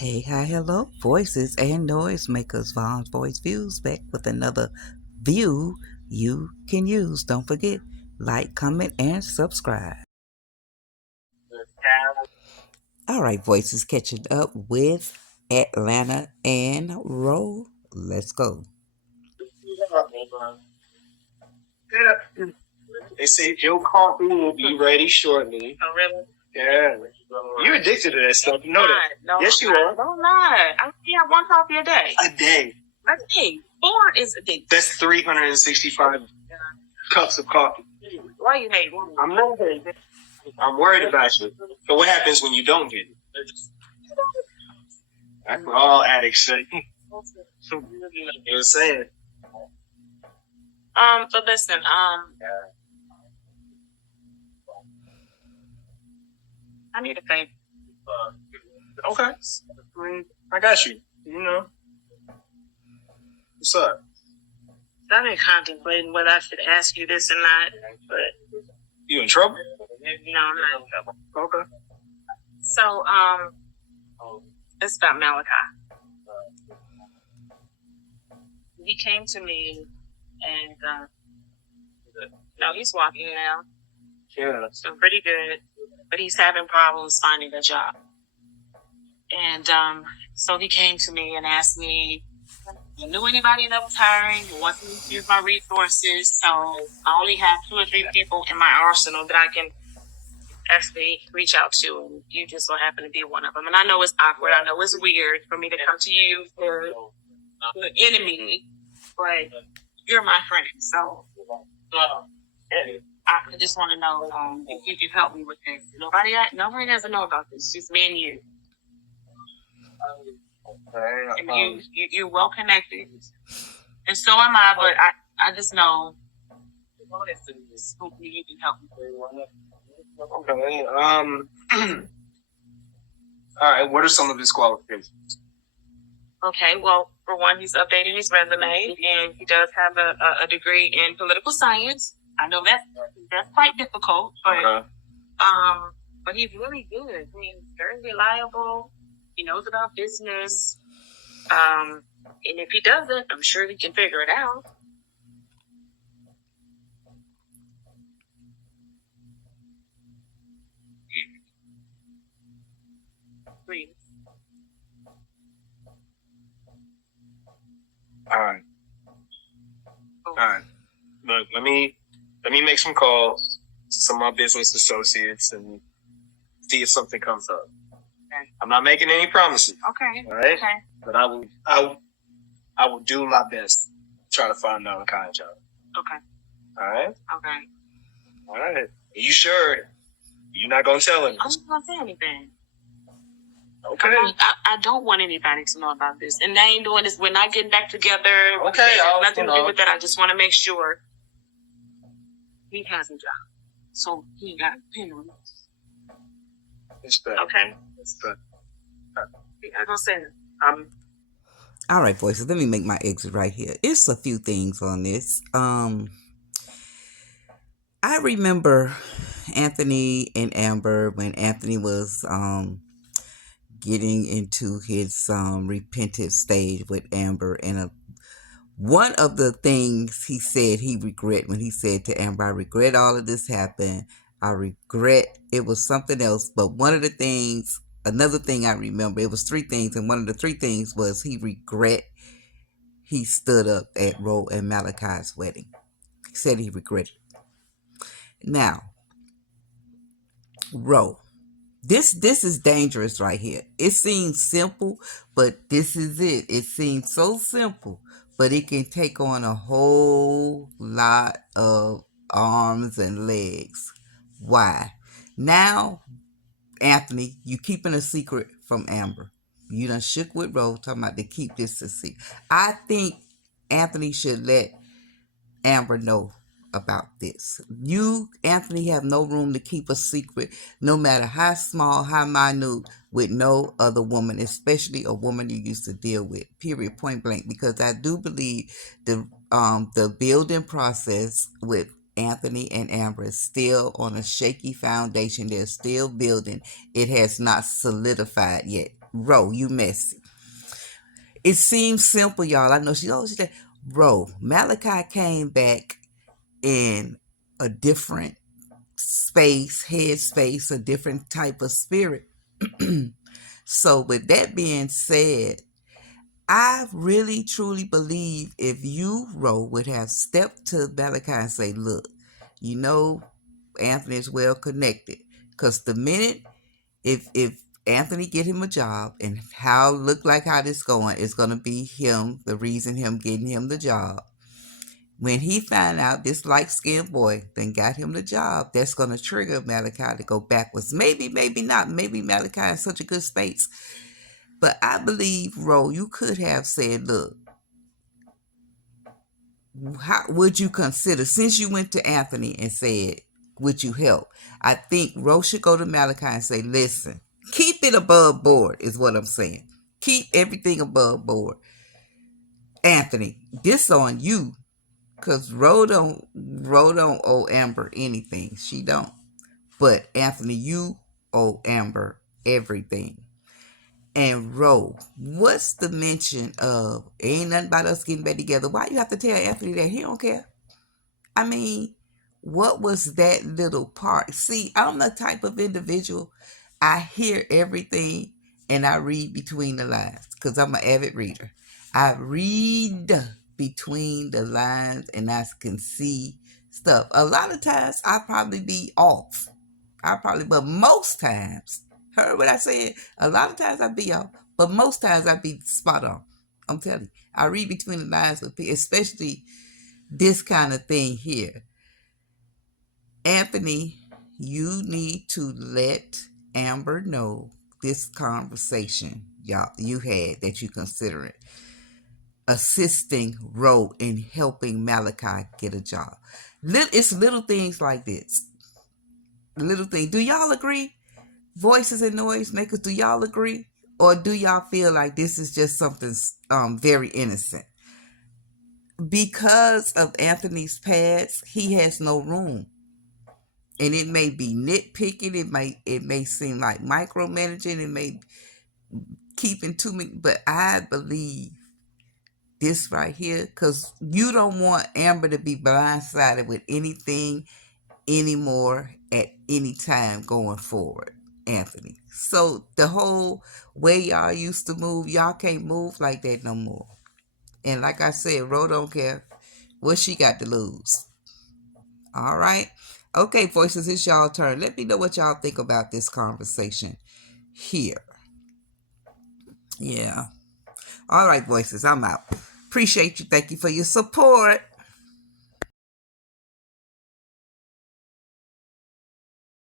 Hey, hi, hello, voices and noise makers. Vaughn's Voice Views back with another view you can use. Don't forget, like, comment, and subscribe. All right, voices catching up with Atlanta and Roll. Let's go. They say your coffee will be ready shortly. Oh, really? Yeah. You're addicted to that stuff. You know that. No, yes, you are. No, I'm not. I have one coffee a day. A day? A day. 4 is a day. That's 365 cups of coffee. Why you hate? I'm not hating. I'm worried about you. So what happens when you don't get it? That's what all addicts say. You know what I'm saying? But listen, I need a favor. Okay. I got you. You know. What's up? I've been contemplating whether I should ask you this or not, but you in trouble? No, I'm not in trouble. Okay. So, it's about Malachi. He came to me and no, he's walking now. Yeah. So pretty good. But he's having problems finding a job. And so he came to me and asked me if I knew anybody that was hiring, who wanted to use my resources. So I only have 2 or 3 people in my arsenal that I can actually reach out to, and you just so happen to be one of them. And I know it's awkward. I know it's weird for me to come to you for the enemy, but you're my friend. So I just want to know if you can help me with this. Nobody doesn't know about this. Just me and you. And you're well connected, and so am I. But I just know. Hopefully you can help me. Okay. All right. What are some of his qualifications? Okay. Well, for one, he's updating his resume, and he does have a degree in political science. I know that's quite difficult, but but he's really good. I mean, very reliable. He knows about business. And if he doesn't, I'm sure he can figure it out. Please. All right. All right. Look, let me make some calls to some of my business associates and see if something comes up. Okay. I'm not making any promises. Okay. All right. Okay. But I will do my best to try to find another kind of job. Okay. All right. Okay. All right. Are you sure? You're not gonna tell him? I'm not gonna say anything. Okay. I don't want anybody to know about this, and they ain't doing this. We're not getting back together. Okay. Nothing to do with that. I just want to make sure he has a job, so he got a pin on this. Okay. I'm gonna say it. All right, voices. Let me make my exit right here. It's a few things on this. I remember Anthony and Amber when Anthony was getting into his repentant stage with Amber, and one of the things he said he regret when he said to Amber, I regret all of this happened. I regret it was something else. But one of the things, another thing I remember, it was 3 things. And one of the 3 things was he regret he stood up at Ro and Malachi's wedding. He said he regretted it. Now, Ro, this is dangerous right here. It seems simple, but this is it. It seems so simple, but it can take on a whole lot of arms and legs. Why? Now, Anthony, you keeping a secret from Amber. You done shook with Ro talking about to keep this a secret. I think Anthony should let Amber know about this. You, Anthony, have no room to keep a secret, no matter how small, how minute, with no other woman, especially a woman you used to deal with. Period. Point blank. Because I do believe the building process with Anthony and Amber is still on a shaky foundation. They're still building. It has not solidified yet. Ro, you messy. It seems simple, y'all. I know she's like, Ro, Malachi came back in a different space, head space, a different type of spirit. So, with that being said, I really truly believe if you, Ro, would have stepped to Malachi and say, look, you know, Anthony is well connected. Because the minute, if Anthony get him a job and how look like how this going, it's going to be him, the reason him getting him the job. When he find out this light skinned boy then got him the job, that's going to trigger Malachi to go backwards. Maybe, maybe not. Maybe Malachi is such a good space. But I believe, Ro, you could have said, look, how would you consider, since you went to Anthony and said, would you help? I think Ro should go to Malachi and say, listen, keep it above board, is what I'm saying. Keep everything above board. Anthony, this on you. Cause Ro don't owe Amber anything. She don't. But Anthony, you owe Amber everything. And Ro, what's the mention of ain't nothing about us getting back together? Why you have to tell Anthony that he don't care? I mean, what was that little part? See, I'm the type of individual, I hear everything and I read between the lines because I'm an avid reader. I read between the lines and I can see stuff. A lot of times I probably be off. But most times, heard what I said? A lot of times I be off, but most times I be spot on. I'm telling you, I read between the lines with people, especially this kind of thing here. Anthony, you need to let Amber know this conversation y'all you had that you consider it assisting Ro in helping Malachi get a job. It's little things like this. Little things. Do y'all agree? Voices and noise makers, do y'all agree? Or do y'all feel like this is just something very innocent? Because of Anthony's past, he has no room. And it may be nitpicking, it may seem like micromanaging, it may keeping too many, but I believe this right here, because you don't want Amber to be blindsided with anything anymore at any time going forward, Anthony. So the whole way y'all used to move, y'all can't move like that no more. And like I said, Ro don't care what she got to lose. All right. Okay, voices, it's y'all turn. Let me know what y'all think about this conversation here. Yeah. All right, voices, I'm out. Appreciate you. Thank you for your support.